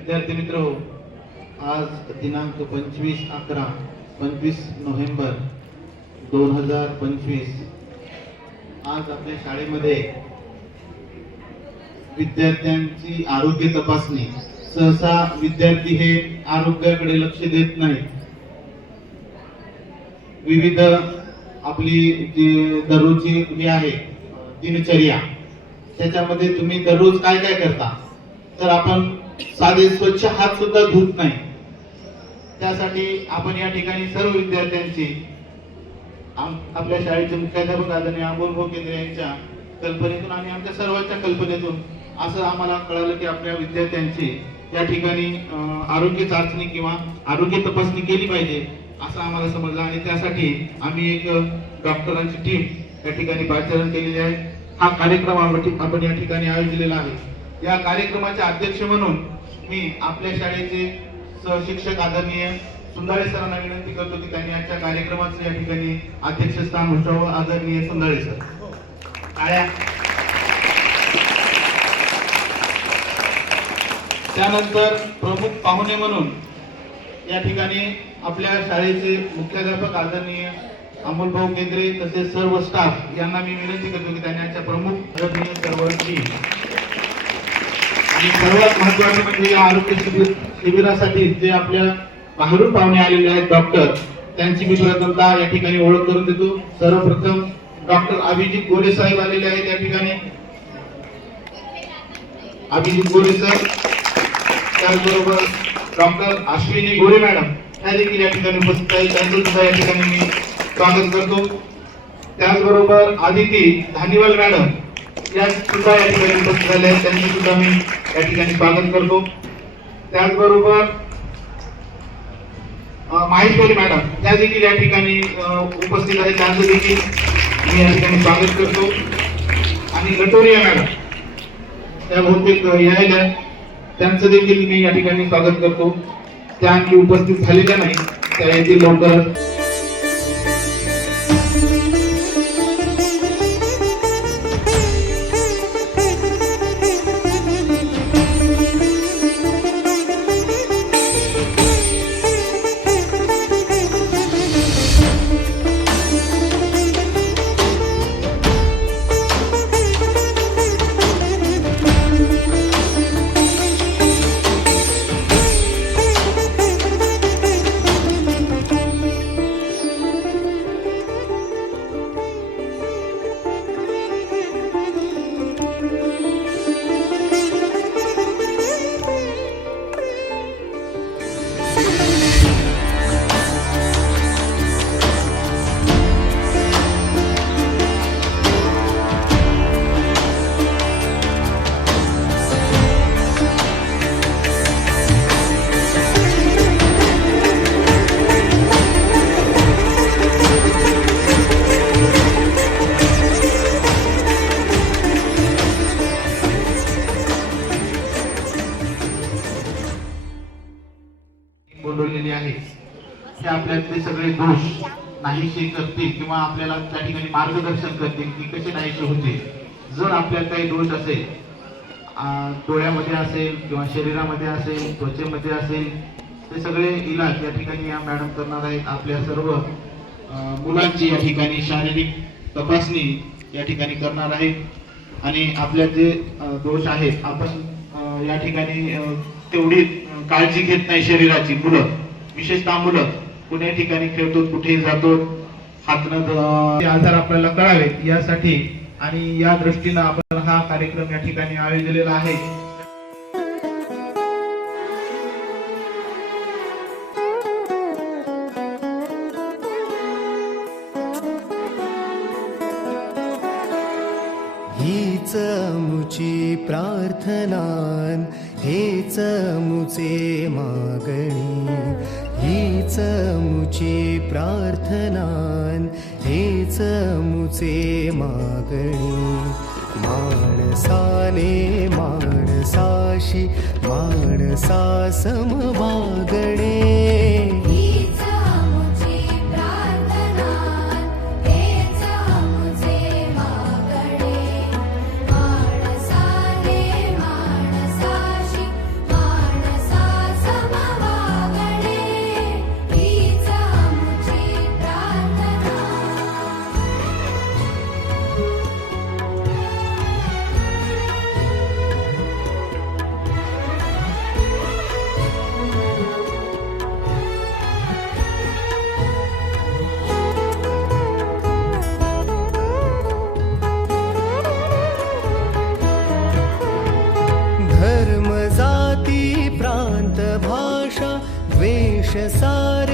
विद्यार्थी मित्र, आज दिनांक 25 नोव्हेंबर 2025 आज आपल्या शाळेमध्ये विद्यार्थ्यांची आरोग्य तपासणी। सहसा विद्यार्थी हे आरोग्याकडे लक्ष देत नाहीत। विविध आपली जी दररोजची ही आहे दिनचर्या, त्याच्यामध्ये तुम्ही दररोज काय काय करता, तर आपण साधे स्वच्छ हात सुद्धा धुत नाही। त्यासाठी आपण या ठिकाणी सर्व विद्यार्थ्यांची आपल्या शाळेचे मुख्याध्यापक आदरणीय अमोल भाऊ केंद्रे यांच्या कल्पनेतून आणि आमच्या सर्वांच्या कल्पनेतून असं आम्हाला कळालं की आपल्या विद्यार्थ्यांची या ठिकाणी आरोग्य चाचणी किंवा आरोग्य तपासणी केली पाहिजे असं आम्हाला समजलं आणि त्यासाठी आम्ही एक डॉक्टरांची टीम या ठिकाणी पाचारण केलेली आहे। हा कार्यक्रम आपण या ठिकाणी आयोजलेला आहे। या कार्यक्रमाचे अध्यक्ष म्हणून मी आपल्या शाळेचे सहशिक्षक आदरणीय सुंदाळे सरांना विनंती करतो की त्यांनी आजच्या कार्यक्रमाचं या ठिकाणी अध्यक्षस्थान भूषवावं। आदरणीय सुंदाळे सर, टाळ्या। त्यानंतर प्रमुख पाहुणे म्हणून या ठिकाणी आपल्या शाळेचे मुख्याध्यापक आदरणीय अमोल भाऊ केंद्रे तसेच सर्व स्टाफ यांना मी विनंती करतो की त्यांनी आजच्या प्रमुख आदरणीय सर्वांची आणि सर्वात महत्त्वाचे म्हणजे या आरोग्य शिबिरासाठी जे आपल्या बाहेरून पाहुणे आलेले आहेत डॉक्टर, त्यांची मी प्रथमतः या ठिकाणी ओळख करून देतो। सर्वप्रथम डॉक्टर अभिजित गोरे साहेब आलेले आहेत या ठिकाणी। अभिजित गोरे सर, त्याचबरोबर डॉक्टर अश्विनी गोरे मॅडम त्या देखील या ठिकाणी उपस्थित आहेत, त्यांचं सुद्धा या ठिकाणी मी स्वागत करतो। त्याचबरोबर आदिती धानीवाल मॅडम या सुद्धा या ठिकाणी उपस्थित झाले आहेत, त्यांनी सुद्धा मी या ठिकाणी स्वागत करतो। त्याचबरोबर माहेश्वरी मॅडम त्या देखील या ठिकाणी उपस्थित आहेत, त्यांचं देखील मी या ठिकाणी स्वागत करतो। आणि गटोरिया मॅडम त्या बहुतेक यायला, त्यांचं देखील मी या ठिकाणी स्वागत करतो। त्या आणखी उपस्थित झालेल्या नाही, त्या येथील लवकरच। बोलवलेली आहे ते आपल्यातले सगळे दोष नाहीसे करतील किंवा आपल्याला त्या ठिकाणी मार्गदर्शन करतील की कसे नाहीसे होते। जर आपल्यात काही दोष असेल, डोळ्यामध्ये असेल किंवा शरीरामध्ये असेल, त्वचेमध्ये असेल, ते सगळे इलाज या ठिकाणी या मॅडम करणार आहेत। आपल्या सर्व मुलांची या ठिकाणी शारीरिक तपासणी या ठिकाणी करणार आहेत आणि आपल्या जे दोष आहेत आपण या ठिकाणी तेवढी काळजी घेत नाही शरीराची। मुलं, विशेषतः मुलं कुठे ठिकाणी खेळतो, कुठे जातो, हातनं आजार आपल्याला कळावेत यासाठी आणि या दृष्टीने आपण हा कार्यक्रम या ठिकाणी आयोजलेला आहे। हीच मुची प्रार्थनान, हेच मुचे मागणी, हीच मुची प्रार्थनान, हेच मुचे मागणी। माणसाने माणसाशी माणसा सम वागणे, माणसाने माणसाशी माणसा सारे